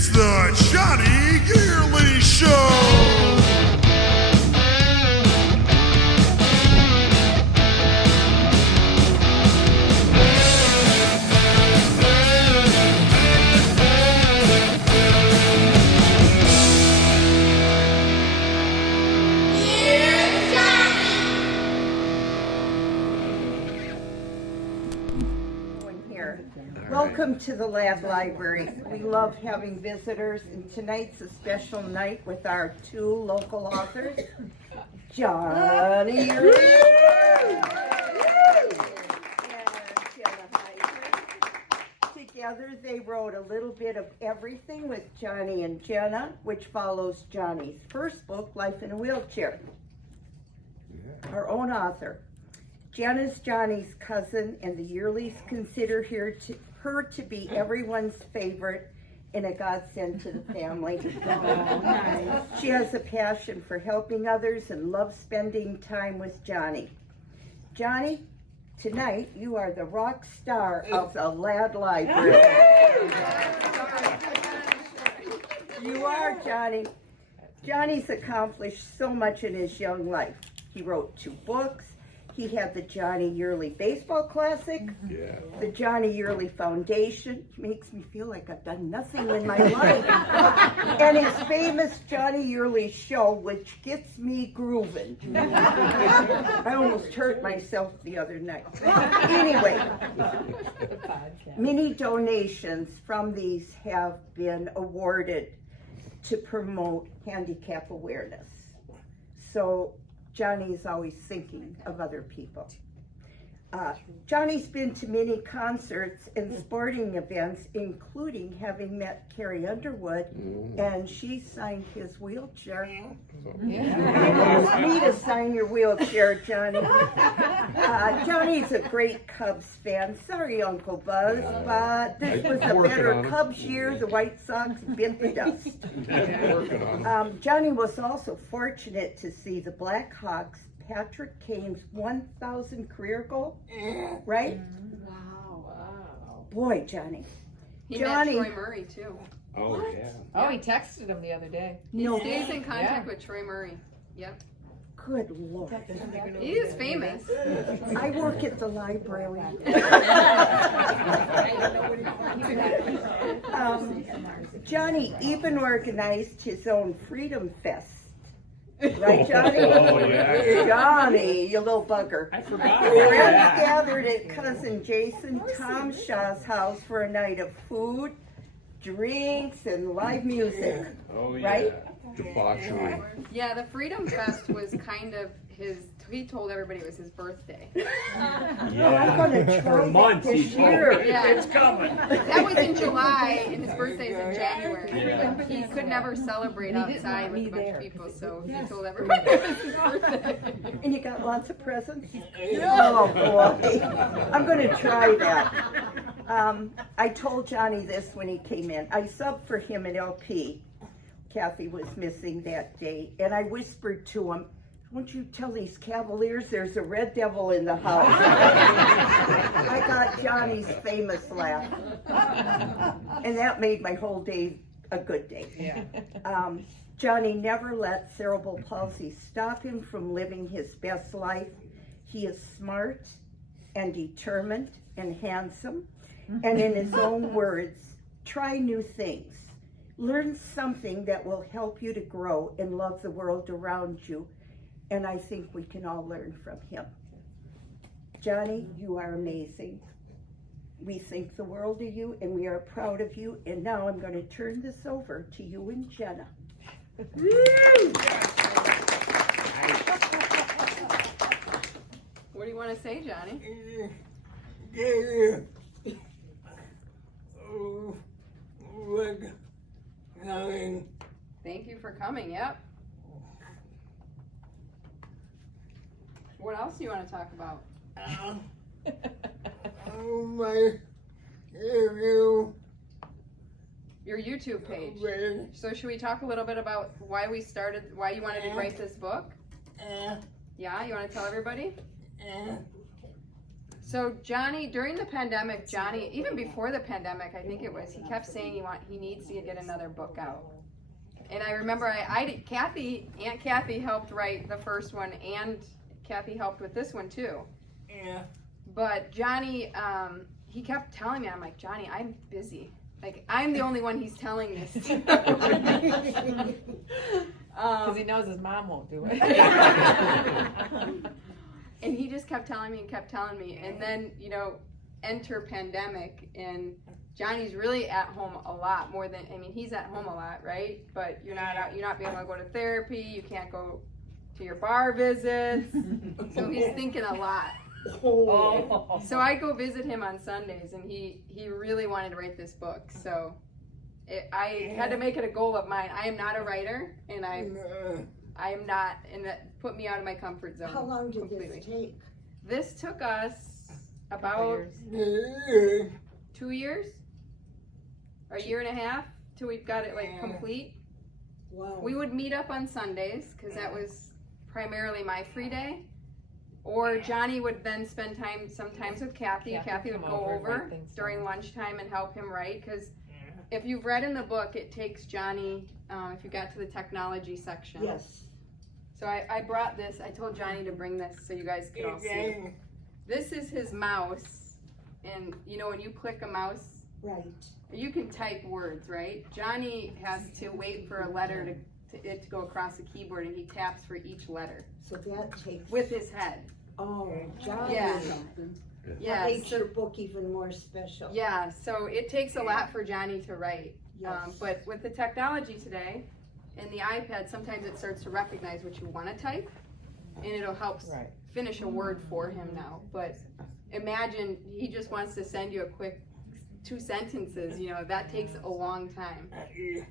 It's the Jonny Yearly Show! Welcome to the Lab Library. We love having visitors, and tonight's a special night with our two local authors, Jonny and Jenna. Together they wrote a little bit of everything with Jonny and Jenna, which follows Jonny's first book, Life in a Wheelchair. Our own author. Jenna's Jonny's cousin, and the Yearlys consider her to be everyone's favorite and a godsend to the family. Nice. She has a passion for helping others and loves spending time with Jonny. Jonny, tonight you are the rock star of the Lad Library. You are, Jonny. Jonny's accomplished so much in his young life. He wrote 2 books. He had the Jonny Yearly Baseball Classic, the Jonny Yearly Foundation. Makes me feel like I've done nothing in my life. And his famous Jonny Yearly Show, which gets me grooving. I almost hurt myself the other night. Anyway, many donations from these have been awarded to promote handicap awareness. So Jonny is always thinking of other people. Jonny's been to many concerts and sporting events, including having met Carrie Underwood, and she signed his wheelchair. You asked me to sign your wheelchair, Jonny. Jonny's a great Cubs fan. Sorry, Uncle Buzz, but this was a better Cubs year. The White Sox bit the dust. Jonny was also fortunate to see the Blackhawks Patrick Kane's 1,000 career goal, right? Wow. Boy, Jonny. He met Troy Murray, too. Oh, what? Yeah. Oh, he texted him the other day. He stays in contact with Troy Murray. Yep. Good Lord. He is famous. I work at the library. Jonny even organized his own Freedom Fest. Right, Jonny? Oh, yeah. Jonny, you little bugger. I forgot. Friends gathered at cousin Jason Tom Shaw's house for a night of food, drinks, and live music. Oh, yeah. Right? Debauchery. Yeah, the Freedom Fest was kind of his, he told everybody it was his birthday. Oh, I'm going to try months that this year. Yeah. It's coming. That was in July, and his birthday's in January. Yeah. But he could never celebrate outside with a bunch of people, so he told everybody it was his birthday. And you got lots of presents? Oh, boy. I'm going to try that. I told Jonny this when he came in. I subbed for him at LP. Kathy was missing that day, and I whispered to him, "Won't you tell these Cavaliers there's a red devil in the house?" I got Jonny's famous laugh. And that made my whole day a good day. Yeah. Jonny never let cerebral palsy stop him from living his best life. He is smart and determined and handsome. And in his own words, try new things. Learn something that will help you to grow and love the world around you. And I think we can all learn from him. Jonny, you are amazing. We think the world of you, and we are proud of you. And now I'm going to turn this over to you and Jenna. What do you want to say, Jonny? Thank you for coming, yep. What else do you want to talk about? Your YouTube page. So should we talk a little bit about why you wanted to write this book? Yeah, you want to tell everybody? So Jonny, during the pandemic, Jonny, even before the pandemic, I think it was, he kept saying he needs to get another book out. And I remember Aunt Kathy helped write the first one, and Kathy helped with this one too. Yeah. But Jonny, he kept telling me, I'm like, Jonny, I'm busy. Like, I'm the only one he's telling this to. Because he knows his mom won't do it. And he just kept telling me and kept telling me. And then, enter pandemic, and Jonny's really at home a lot more than, he's at home a lot, right? But you're not out, you're not being able to go to therapy, you can't go to your bar visits. So he's thinking a lot. Oh. So I go visit him on Sundays, and he really wanted to write this book. So I had to make it a goal of mine. I am not a writer, and I am not, and that put me out of my comfort zone. How long did completely. this take? This took us about 2 years, a year and a half, till we've got it complete. Wow. We would meet up on Sundays, because that was primarily my free day. Or Jonny would then spend time sometimes with Kathy. Kathy would go over during lunchtime and help him write. Because if you've read in the book, it takes Jonny, if you got to the technology section. Yes. So I brought this. I told Jonny to bring this so you guys could all see. This is his mouse. And when you click a mouse, Right. you can type words, right? Jonny has to wait for a letter to go across the keyboard, and he taps for each letter So that takes. with his head. Oh, Jonny. Yeah. That Yeah, makes so, your book even more special. yeah, so it takes a lot for Jonny to write. Yes. But with the technology today and the iPad, sometimes it starts to recognize what you want to type, and it'll help finish a word for him now. But imagine he just wants to send you a quick 2 sentences, that takes a long time.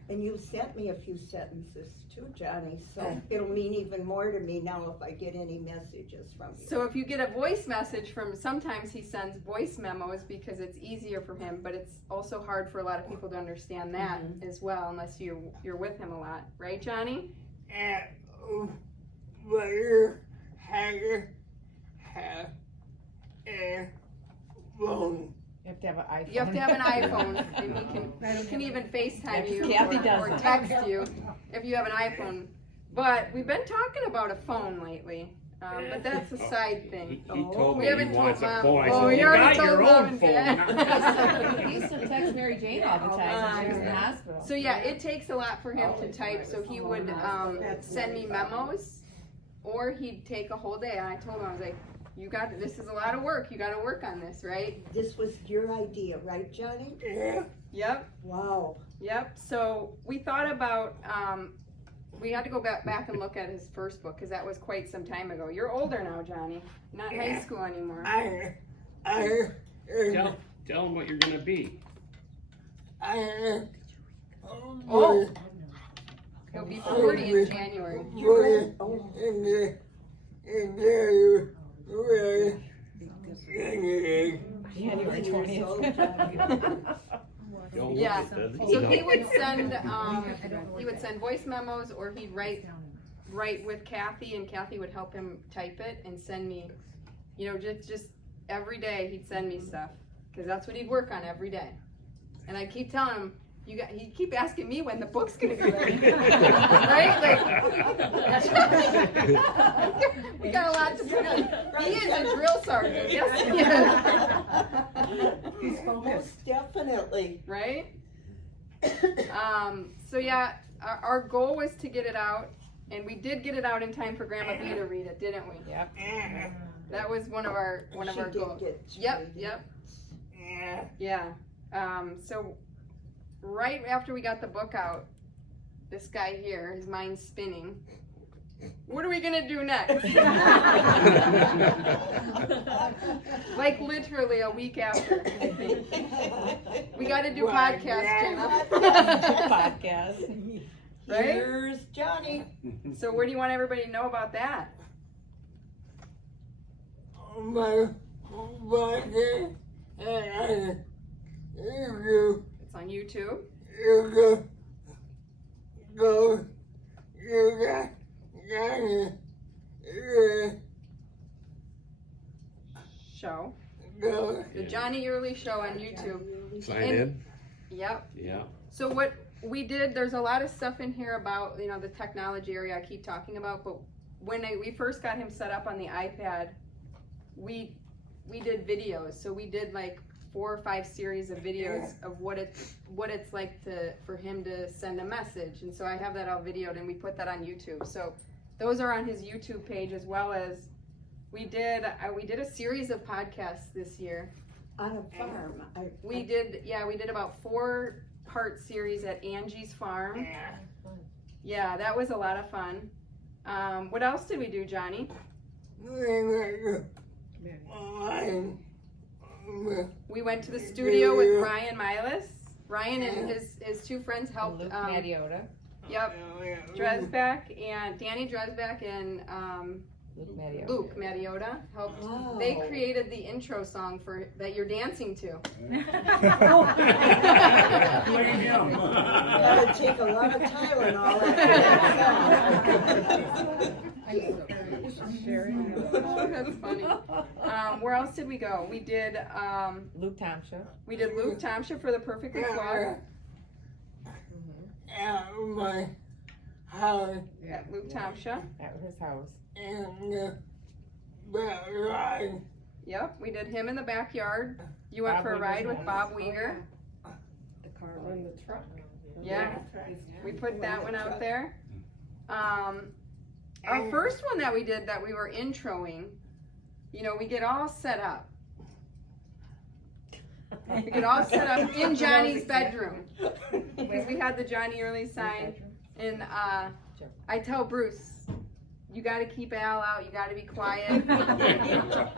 And you sent me a few sentences too, Jonny, so it'll mean even more to me now if I get any messages from you. So if you get a voice message sometimes he sends voice memos because it's easier for him, but it's also hard for a lot of people to understand that as well, unless you're with him a lot. Right, Jonny? You have to have an iPhone. You have to have an iPhone, and he can even FaceTime you Kathy does or that. text you if you have an iPhone. But we've been talking about a phone lately, but that's a side thing. He told We me he haven't wants told a Mom. phone. I Oh, said, we you already got told your Mom own and phone. Dad. He used to text Mary Jane all the time when she was in the hospital. So yeah, it takes a lot for him to type. So he would send me memos, or he'd take a whole day. And I told him, I was like, this is a lot of work. You got to work on this, right? This was your idea, right, Jonny? Yep. Wow. Yep. So we thought about, we had to go back and look at his first book, because that was quite some time ago. You're older now, Jonny. Not high school anymore. Tell him what you're gonna be. Oh. He'll be 40 in January. January 20th. Don't Yeah. look at So he would send voice memos, or he'd write with Kathy, and Kathy would help him type it and send me, just every day he'd send me stuff, because that's what he'd work on every day. And I keep telling him, he keep asking me when the book's gonna be ready, right? Like, we got a lot to put on. He is a drill sergeant, yes, he is. Most definitely. Right? So yeah, our goal was to get it out, and we did get it out in time for Grandma B to read it, didn't we? Yep. That was one of our goals. Yep. Yeah. So right after we got the book out, this guy here, his mind's spinning. What are we gonna do next? Like literally a week after. We gotta do podcast, Jenna. Podcast. Right? Here's Jonny. So what do you want everybody to know about that? It's on YouTube. Show. Yearly Show on YouTube. Sign And- in. Yep. Yeah. So what we did, there's a lot of stuff in here about, the technology area I keep talking about, but when we first got him set up on the iPad, we did videos. So we did like 4 or 5 series of videos of what it's like for him to send a message. And so I have that all videoed and we put that on YouTube. So those are on his YouTube page, as well as we did a series of podcasts this year. On a farm. We did about 4-part series at Angie's farm. Yeah, that was a lot of fun. What else did we do, Johnny? We went to the studio with Ryan Milas. Ryan and his 2 friends helped. Luke Mariota. Yep, Dresbeck and Danny Dresbeck and Luke Mariota helped. Wow. They created the intro song that you're dancing to. That'd take a lot of Tylenol. That's funny. Where else did we go? We did Luke Tomsha. Luke Tomsha for the Perfectly Flawed At my house at Luke Tomsha. At his house. and ride. Yep, we did him in the backyard. You went Bob for a Weger's ride with house. Bob Weger. The car in the truck. Yeah, we put that one out there. Our first one that we did that we were introing, we get all set up. We get all set up in Johnny's bedroom. Because we had the Johnny Early sign. And I tell Bruce, you got to keep Al out. You got to be quiet. We're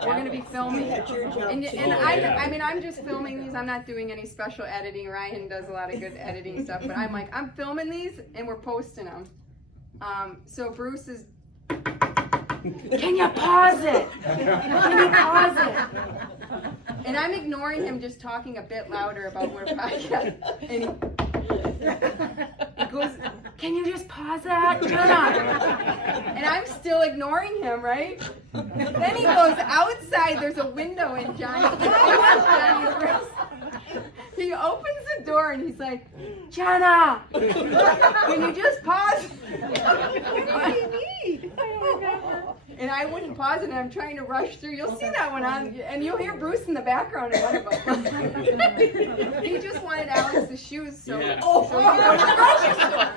going to be filming. That's your job And too. I'm just filming these. I'm not doing any special editing. Ryan does a lot of good editing stuff. But I'm filming these and we're posting them. So Bruce is, can you pause it? Can you pause it? And I'm ignoring him just talking a bit louder about where podcast. And he goes, can you just pause that? Jenna? And I'm still ignoring him, right? Then he goes outside, there's a window in Johnny's room. He opens the door and he's like, Jenna, can you just pause? What do you need? And I wouldn't pause it, and I'm trying to rush through. You'll see that one on, and you'll hear Bruce in the background in one of them. He just wanted Alex's shoes, so he could go to the grocery store.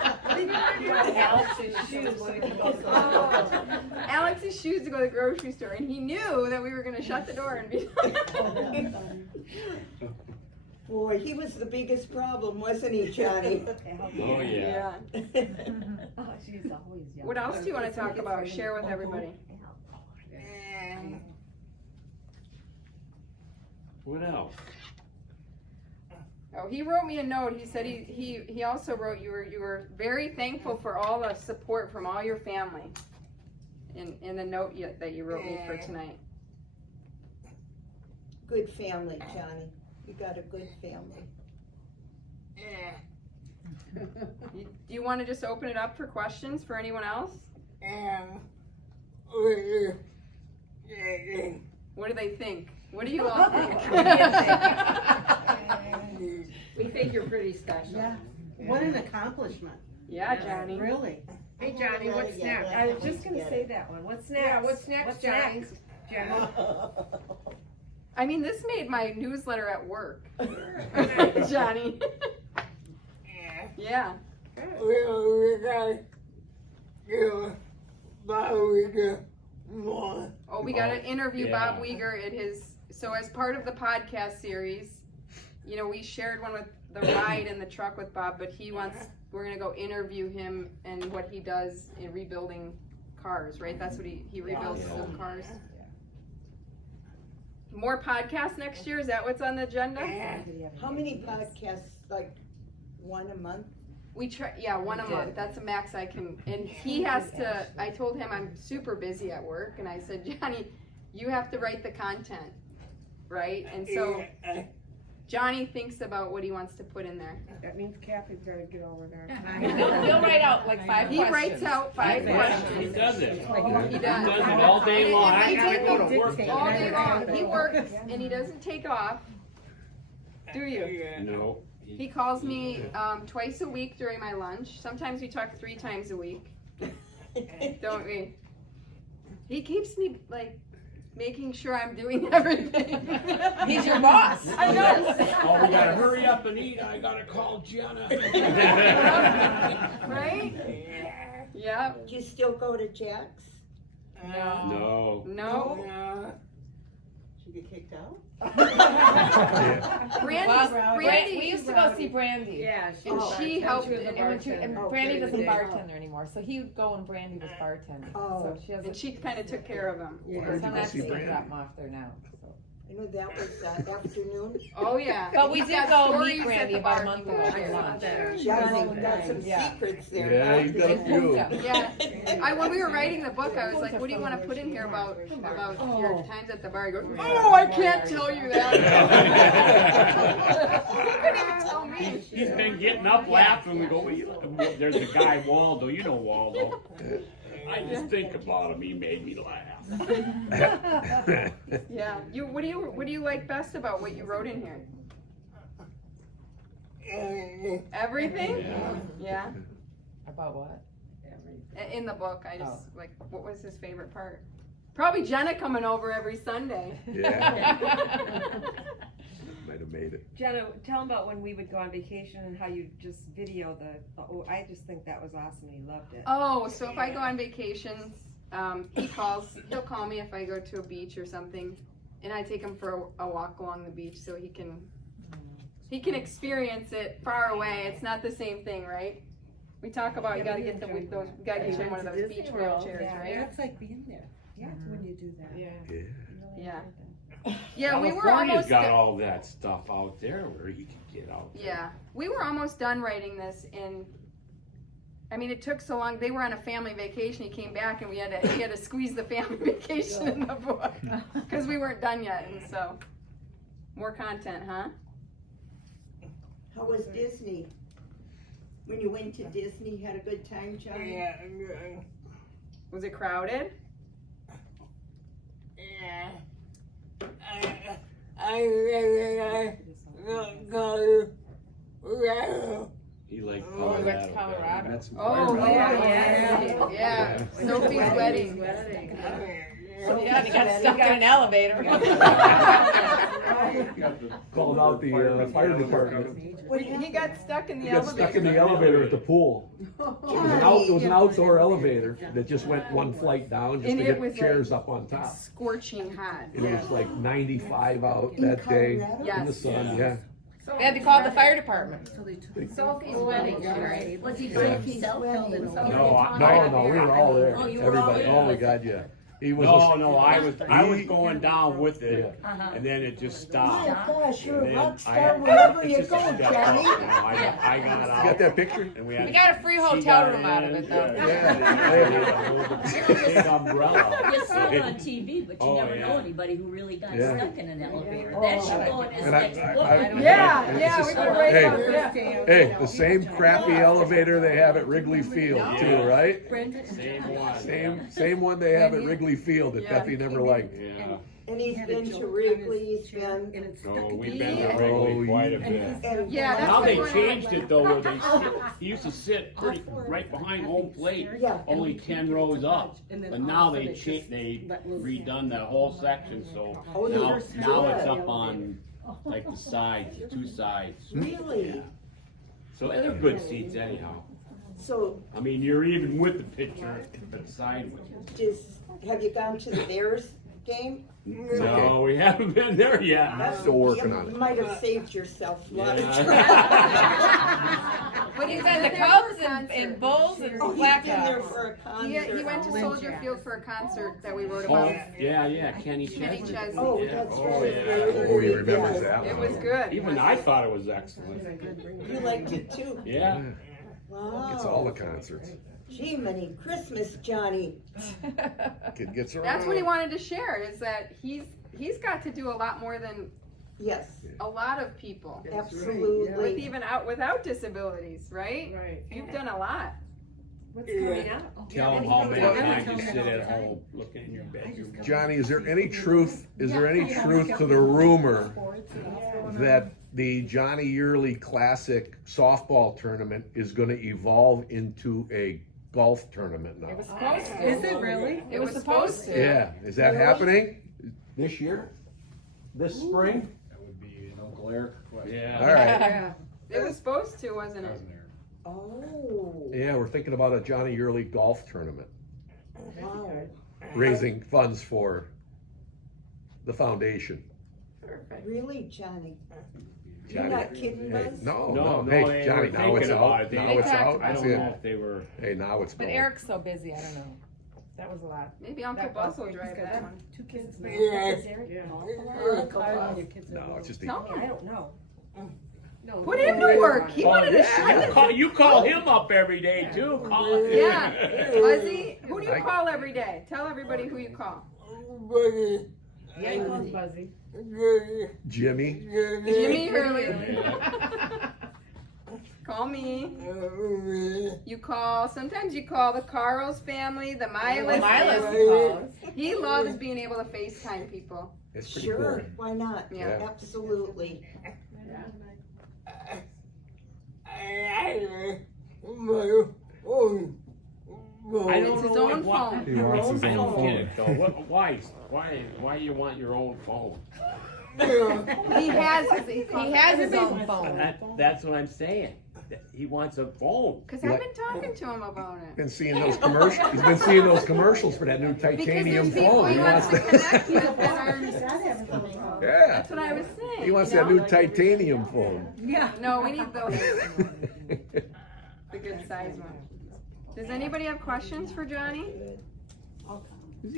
Alex's shoes to go to the grocery store, and he knew that we were going to shut the door and be done. Boy, he was the biggest problem, wasn't he, Johnny? Oh, yeah. What else do you want to talk about? Share with everybody. What else? Oh, he wrote me a note. He said he also wrote you were very thankful for all the support from all your family. In the note that you wrote me for tonight. Good family, Johnny. You got a good family. Do you want to just open it up for questions for anyone else? What do they think? What do you all think? We think you're pretty special. Yeah. What an accomplishment. Yeah, Johnny. Really. Hey Johnny, what's next? I was just gonna say that one. What's next? Yeah, what's next, Johnny? Jenna? I mean, this made my newsletter at work. Johnny. Yeah. We gotta give Bob Weger more. Oh, we got to interview Yeah. Bob Weger at so as part of the podcast series, we shared one with the ride in the truck with Bob, but we're going to go interview him and what he does in rebuilding cars, right? That's what he rebuilds some cars. More podcasts next year? Is that what's on the agenda? How many podcasts, like one a month? We try, one a month. That's the max I can. And he has to. I told him I'm super busy at work, and I said, Johnny, you have to write the content, right? And so Johnny thinks about what he wants to put in there. That means Kathy's gotta get over there. He'll write out like 5 He questions. writes out 5 He questions. does it. He does. it all day long. And I they gotta take go to him work. all day long. He works and he doesn't take off. Do you? Yeah. No. He calls me twice a week during my lunch. Sometimes we talk 3 times a week. Don't we? He keeps me like making sure I'm doing everything. He's your boss. I know. Oh, we gotta hurry up and eat. I gotta call Jenna. Right? Yeah. Do you still go to Jack's? No. No. She get kicked out? Brandy. We used to go see Brandy. Yeah, And she helped. And Oh, Brandy okay. doesn't bartender anymore, so he would go when Brandy was bartending. Oh. So she has And she kind of took care of him. so sometimes we drop him off there now. So. I know that was afternoon. Oh yeah. But we He's did got go stories meet at Brandy the about a bar month he ago goes for to. lunch. Johnny got some Yeah. secrets there. Yeah, huh? you got a few. Yeah. When we were writing the book, I was like, "What do you want to put in here about your times at the bar?" He goes, "Oh, I can't tell you that." He couldn't even tell me. He's been getting up laughing. We go, there's a guy, Waldo. You know Waldo. I just think about him. He made me laugh. Yeah. What do you like best about what you wrote in here? Everything? Yeah. About what? In the book, I just like, what was his favorite part? Probably Jenna coming over every Sunday. Yeah. Might have made it. Jenna, tell him about when we would go on vacation and how you just video I just think that was awesome. He loved it. Oh, so if I go on vacations, he'll call me if I go to a beach or something, and I take him for a walk along the beach so he can experience it far away. It's not the same thing, right? We talk about you gotta get you gotta get you one of those beach wheelchairs, right? That's like being there. Yeah, when you do that. Yeah. Yeah. Yeah. Yeah, we were California's almost got all that stuff out there where you can get out there. Yeah, we were almost done writing this, and I mean, it took so long. They were on a family vacation. He came back, and we had to squeeze the family vacation in the book because we weren't done yet. And so, more content, huh? How was Disney? When you went to Disney, had a good time, Johnny? Yeah. Was it crowded? Yeah. I really go He liked Oh, we went to Colorado. Colorado. Met some Oh, firemen. yeah. Sophie's wedding. Yeah, he got stuck in an elevator. Called out the fire department. He got stuck in the He got elevator. stuck in the elevator at the pool. It was an outdoor elevator that just went one flight down just And to it get was chairs up on top. Scorching hot. It was like 95 out In that day Colorado? in the Yes. sun, yeah. They had to call the fire department. Sophie's wedding, right? Was he Yeah. by himself held in No, No, we were all there. Oh, you were all Everybody, there. oh my God, yeah. He was. No, I was going down with it, Yeah. Uh-huh. and then it just My stopped. gosh, you're a And then rock I star had- wherever it's you just go, a step up, Johnny. you know, I got You out. got that picture? And we had. We got a free she hotel got room out of in, it, though. Big umbrella. You saw it on TV, but you Oh, never yeah. know anybody who really got Yeah. stuck in an elevator. Oh. That should go in his And I- next I- book. I- Yeah, It's yeah, just- we gotta write Hey. about that. Hey, the same crappy elevator they have at Wrigley Field too, right? Same one. Same one they have at Wrigley Field that Yeah. Peppy never liked. Yeah. And he's been to Wrigley, he's been, No, we've been to Oh, Wrigley quite a bit. and. Yeah, that's Now they what we're changed doing. it though, where they sit, he used to sit right behind home plate, Yeah. only 10 rows up. But now they redone that whole section, so Oh, now they're it's good. up on like the sides, 2 sides. Really? So they're good seats anyhow. So, I mean, you're even with the picture, but sideways. have you gone to the Bears game? No, we haven't been there yet. Still working on You it. might have saved yourself a lot of Yeah. time. But He's he's been been the there Cubs for a and concert. Bulls and Oh, he's been there Blackhawks. for a concert. He went to Soldier Field for a concert that we wrote Oh, about. yeah, Kenny Kenny Chesney. Chesney. Oh, Yeah. that's Oh, right. yeah. Oh, he remembers that It one. was good. Even I thought it was excellent. You liked it too? Yeah. Wow. It's all the concerts. Gee, many Christmas, Johnny. Kid gets around. That's what he wanted to share, is that he's got to do a lot more than Yes, a lot of people. absolutely. Without disabilities, right? Right. You've done a lot. What's coming up? Tell them how many times you sit at home looking in your bedroom. Johnny, is there any truth to the rumor that the Johnny Yearly Classic softball tournament is gonna evolve into a golf tournament now? It was supposed to. Is it really? It was supposed to. Yeah, is that happening? This year? This spring? That would be an Uncle Eric question. Yeah. All right. Yeah. It was supposed to, wasn't it? Wasn't there? Oh, Yeah, we're thinking about a Johnny Yearly golf tournament, wow. raising funds for the foundation. Perfect. Really, Johnny? You're Johnny, not kidding hey, us? no, they hey, Johnny, were now it's thinking about out, it. now They it's talked out, I that's don't know it. if they were. Hey, now it's But going. Eric's so busy, I don't know. That was a lot. Maybe Uncle That Buzz golf will course, drive he's got that that. one. Two kids. Yeah. Is Eric Yeah. golf? No, it's just the, No. I don't know. No. Put him to work. He wanted to show You call him up every day too. Call him. Yeah. Buzzy, who do you call every day? Tell everybody who you call. Yeah, he calls Buzzy. Jimmy. Jimmy Hurley. Call me. You call, sometimes you call the Carl's family, the Milas. Milas He loves being able to FaceTime people. It's pretty Sure, cool. why not? Yeah. Absolutely. I It's don't his know own what- phone. He wants his I own don't get phone. it though. Why you want your own phone? He has his own phone. That's what I'm saying. He wants a phone. Cause I've been talking to him about it. Been seeing those commercials, he's been seeing those commercials for that new Because titanium there's people phone. he He wants wants to to, connect with that are, yeah, that's what I was saying. he wants you that know? new titanium phone. No, we need those, the good size one. Does anybody have questions for Johnny? Does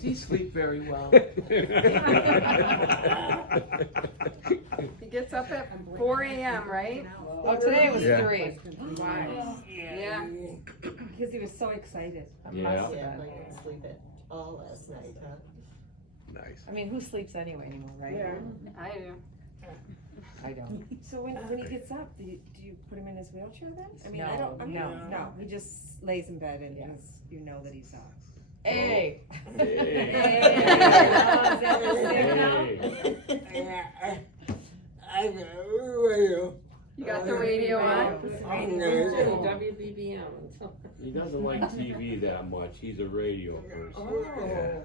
he sleep very well? He gets up at 4 a.m., right? Oh, today was Yeah. 3. Yeah. Because he was so excited. Yeah. Yeah, I didn't sleep it all last night, huh? Nice. I mean, who sleeps anyway anymore, right? I do. I don't. So when he gets up, do you put him in his wheelchair then? I mean, I No, don't, I mean, no. no, he just lays in bed and Yeah. you know that he's up. Hey! You got the radio on? WBBM. He doesn't like TV that much. He's a radio person. Oh.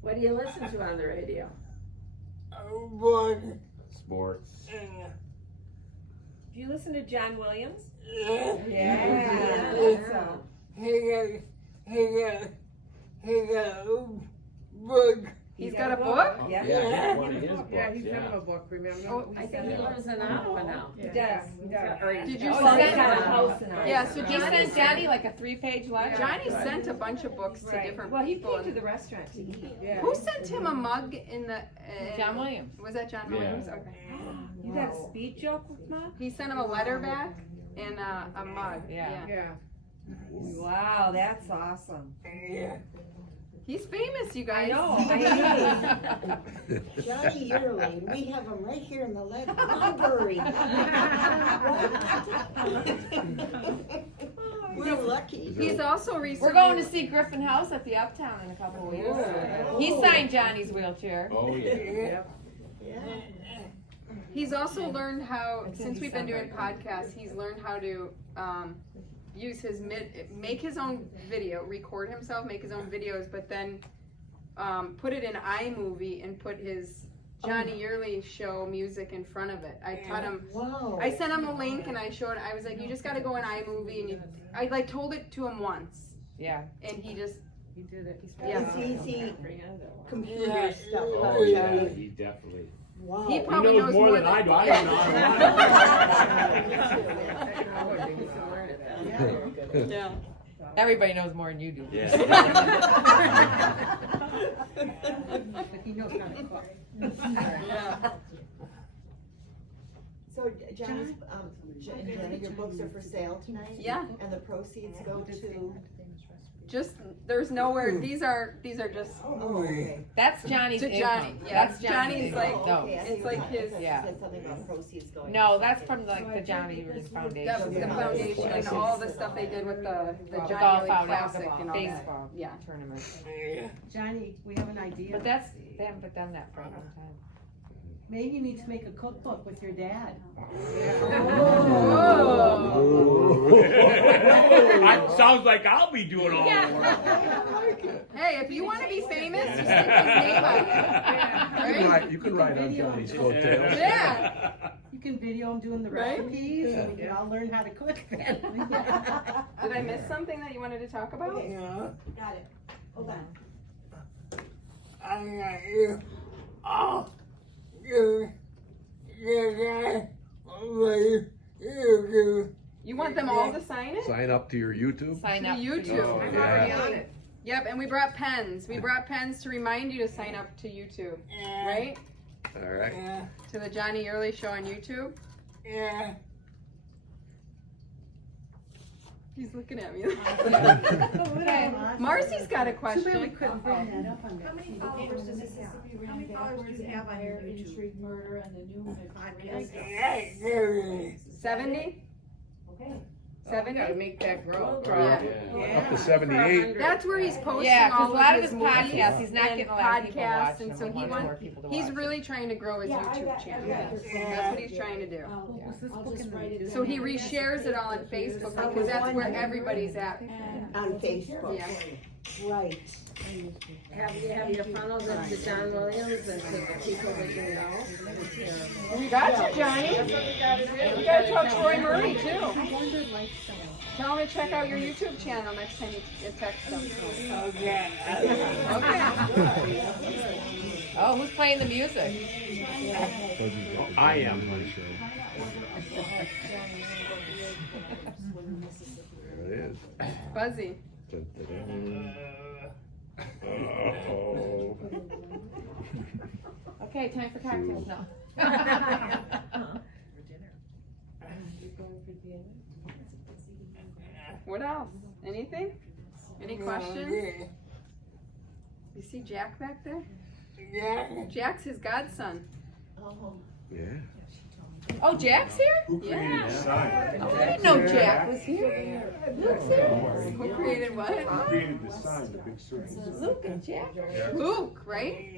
What do you listen to on the radio? Sports. Do you listen to John Williams? Yeah. He's got a book? Yeah. Yeah, one of his books. Yeah, he's Yeah. got a book, remember? Oh, I think he lives in Ottawa now. He does. Did you Oh, Oh, he's send? got a house in Ottawa. Yeah, so He Johnny sent Johnny like a 3-page letter. Johnny sent a bunch of books to Right. different Well, he people. came to the restaurant to eat. Yeah. Who sent him a mug in the? John Williams. Was that John Yeah. Williams? Okay. You got a speed joke with Mom? He sent him a letter back and a mug. Yeah. Yeah. Wow, that's awesome. He's famous, you I guys. know. Johnny Yearly, we have him right here in the letter. Library. We're lucky. He's also recently. We're going to see Griffin House at the Uptown in a couple of weeks. He signed Johnny's wheelchair. Oh, yeah. He's also learned how, since we've been doing podcasts, he's learned how to use his make his own video, record himself, make his own videos, but then put it in iMovie and put his Johnny Yearly show music in front of it. I taught him. Wow. I sent him a link and I showed. I was like, you just got to go in iMovie and I like told it to him once, Yeah. and he just. He did it. Yeah. It's easy computer stuff. Oh, yeah. He definitely. Wow. He He probably knows more than I do. I don't know. Yeah. Everybody knows more than you do. Yeah. He knows how to cook. Yeah. So Johnny's, Jenna, your books are for sale tonight? Yeah. And the proceeds go to? just, there's nowhere, these are just, Oh, okay. That's Johnny's to income. Johnny, yeah, That's Johnny's like, income. No. it's like his, Yeah. Said something about proceeds going. No, that's from like the Johnny Foundation. the foundation and all the stuff they did with the Golf Johnny out Classic at and the all that. baseball Yeah. tournament. Johnny, we have an idea. But that's, they haven't done that for a long time. Maybe you need to make a cookbook with your dad. Sounds like I'll be doing all the work. Hey, if you wanna be famous, just stick his name on it. Right? You can ride on Johnny's coattails. Yeah. You can video him doing the Right? recipes, and we can all learn how to cook. Did I miss something that you wanted to talk about? Got it. Hold on. You want them all to sign it? Sign up to your YouTube. Sign To up. YouTube. Oh, I'm yeah. already on it. Yep, and we brought pens. We brought pens to remind you to sign up to YouTube, right? All right. To the Johnny Early Show on YouTube. Yeah. He's looking at me. Okay. Marcy's got a Too bad we question. couldn't bring that up on How many that. followers does this have? How many followers do you have on your YouTube? murder and the new Podcast. 70? Okay. 70? Gotta make that grow. Yeah. Up to 78. That's where he's posting Yeah, 'cause all a lot of his his movies podcasts, he's not and getting a lot of people podcasts, watching and them. so He he wants more wants, people to he's watch really trying to grow his YouTube channel. That's what he's trying to do. Was this book in the- So he reshares it all on Facebook because that's where everybody's at. On Facebook. Yeah. Right. Have you funneled it to John Williams and to the people that you know? We got you, Johnny. We gotta talk to Roy Murray too. Tell him to check out your YouTube channel next time you text him. Okay. Oh, who's playing the music? I am. There it is. Buzzy. Oh. Okay, time for cocktails now. What else? Anything? Any questions? You see Jack back there? Jack's his godson. Yeah. Oh, Jack's here? Yeah. Oh, I didn't know Jack was here. Luke's here. Who created what? Created the sign, the big circle. Luke and Jack. Luke, right?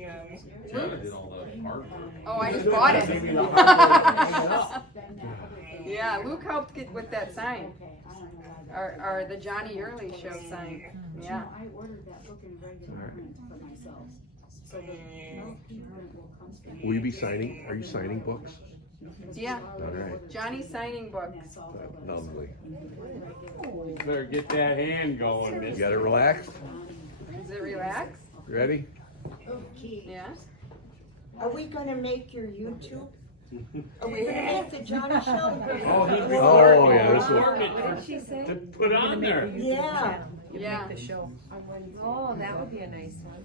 Jenna did all the artwork. Oh, I just bought it. Yeah, Luke helped get with that sign. Or the Johnny Early Show sign. Yeah. I ordered that book in regular print for myself. So Will you be signing? Are you signing books? Yeah. All right. Johnny's signing books. Lovely. Better get that hand going, You miss. got it relaxed? Is it relaxed? Ready? Okay. Yeah. Are we gonna make your YouTube? Are we gonna make the Johnny Show? Oh, he's Oh, yeah, this is- recording it What did she say? to put on there. Yeah. Yeah. Oh, that would be a nice one.